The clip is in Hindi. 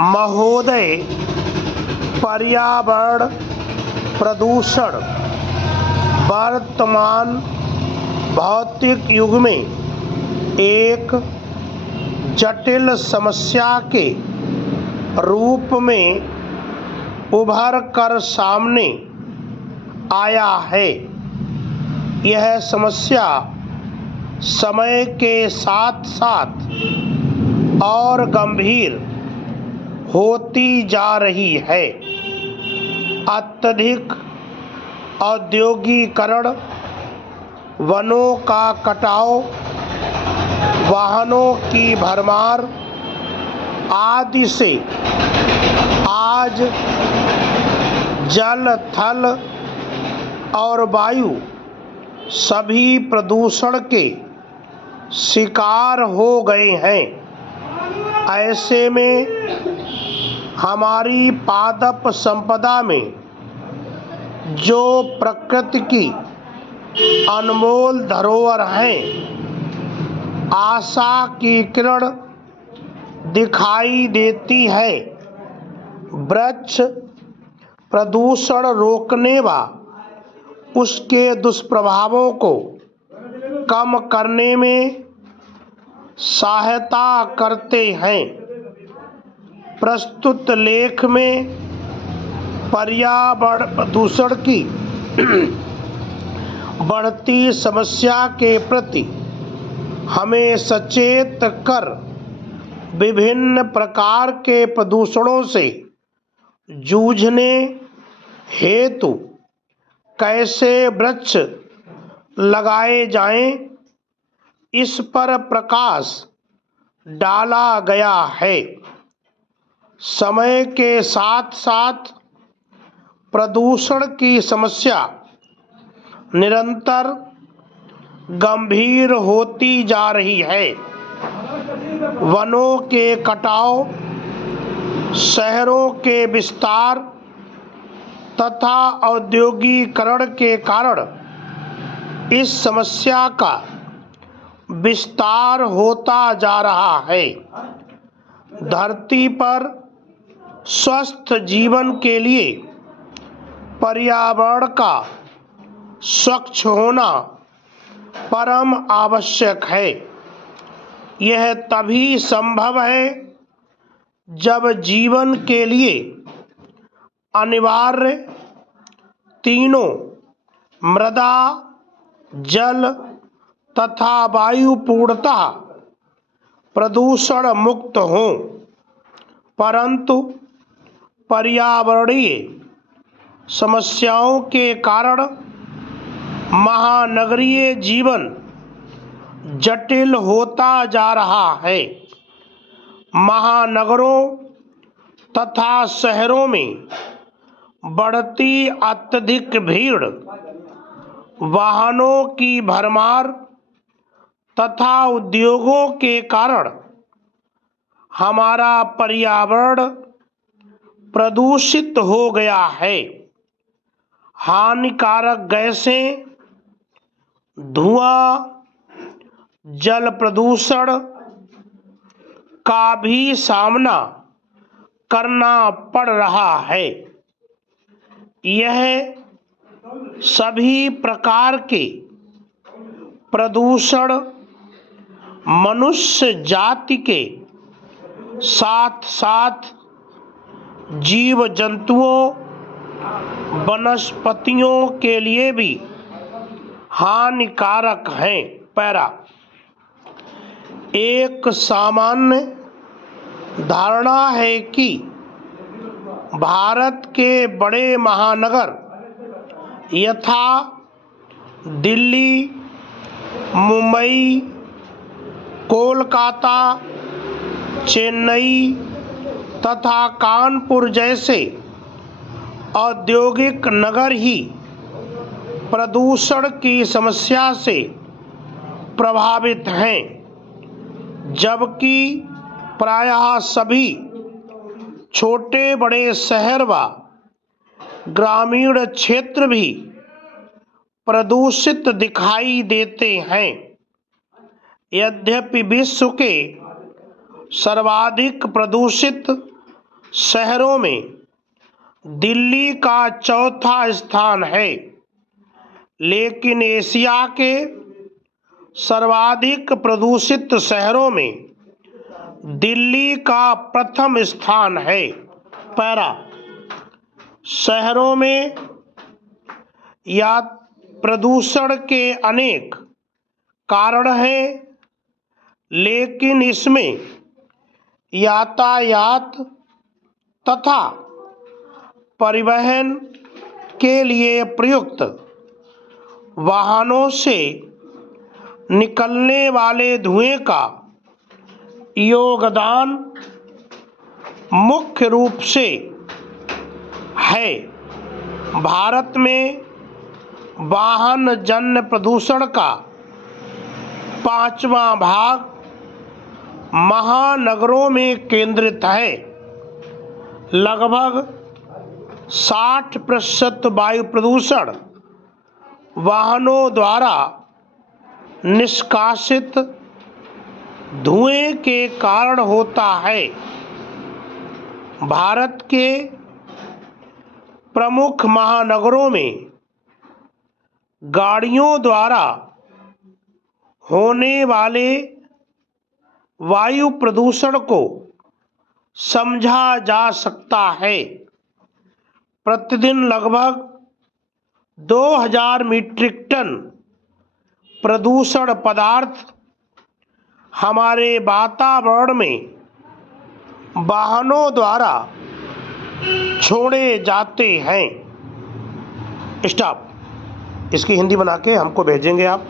महोदय, पर्यावरण प्रदूषण वर्तमान भौतिक युग में एक जटिल समस्या के रूप में उभर कर सामने आया है। यह समस्या समय के साथ साथ और गंभीर होती जा रही है। अत्यधिक औद्योगीकरण, वनों का कटाव, वाहनों की भरमार आदि से आज जल, थल और वायु सभी प्रदूषण के शिकार हो गए हैं। ऐसे में हमारी पादप संपदा में जो प्रकृति की अनमोल धरोहर हैं, आशा की किरण दिखाई देती है। वृक्ष प्रदूषण रोकने व उसके दुष्प्रभावों को कम करने में सहायता करते हैं। प्रस्तुत लेख में पर्यावरण प्रदूषण की बढ़ती समस्या के प्रति हमें सचेत कर विभिन्न प्रकार के प्रदूषणों से जूझने हेतु कैसे वृक्ष लगाए जाएं, इस पर प्रकाश डाला गया है। समय के साथ साथ प्रदूषण की समस्या निरंतर गंभीर होती जा रही है। वनों के कटाव, शहरों के विस्तार तथा औद्योगीकरण के कारण इस समस्या का विस्तार होता जा रहा है। धरती पर स्वस्थ जीवन के लिए पर्यावरण का स्वच्छ होना परम आवश्यक है। यह तभी संभव है जब जीवन के लिए अनिवार्य तीनों मृदा, जल तथा वायु पूर्णतः प्रदूषण मुक्त हों। परंतु पर्यावरणीय समस्याओं के कारण महानगरीय जीवन जटिल होता जा रहा है। महानगरों तथा शहरों में बढ़ती अत्यधिक भीड़, वाहनों की भरमार तथा उद्योगों के कारण हमारा पर्यावरण प्रदूषित हो गया है। हानिकारक गैसें, धुआं, जल प्रदूषण का भी सामना करना पड़ रहा है। यह सभी प्रकार के प्रदूषण मनुष्य जाति के साथ साथ जीव जंतुओं, वनस्पतियों के लिए भी हानिकारक हैं। पैरा एक सामान्य धारणा है कि भारत के बड़े महानगर यथा दिल्ली, मुंबई, कोलकाता, चेन्नई तथा कानपुर जैसे औद्योगिक नगर ही प्रदूषण की समस्या से प्रभावित हैं, जबकि प्रायः सभी छोटे बड़े शहर व ग्रामीण क्षेत्र भी प्रदूषित दिखाई देते हैं। यद्यपि विश्व के सर्वाधिक प्रदूषित शहरों में दिल्ली का चौथा स्थान है, लेकिन एशिया के सर्वाधिक प्रदूषित शहरों में दिल्ली का प्रथम स्थान है। पैरा, शहरों में या प्रदूषण के अनेक कारण हैं, लेकिन इसमें यातायात तथा परिवहन के लिए प्रयुक्त वाहनों से निकलने वाले धुएं का योगदान मुख्य रूप से है। भारत में वाहन जन्य प्रदूषण का 5वां भाग महानगरों में केंद्रित है। लगभग 60% वायु प्रदूषण वाहनों द्वारा निष्कासित धुएं के कारण होता है। भारत के प्रमुख महानगरों में गाड़ियों द्वारा होने वाले वायु प्रदूषण को समझा जा सकता है। प्रतिदिन लगभग 2000 मीट्रिक टन प्रदूषण पदार्थ हमारे वातावरण में वाहनों द्वारा छोड़े जाते हैं। स्टॉप। इसकी हिंदी बना के हमको भेजेंगे आप।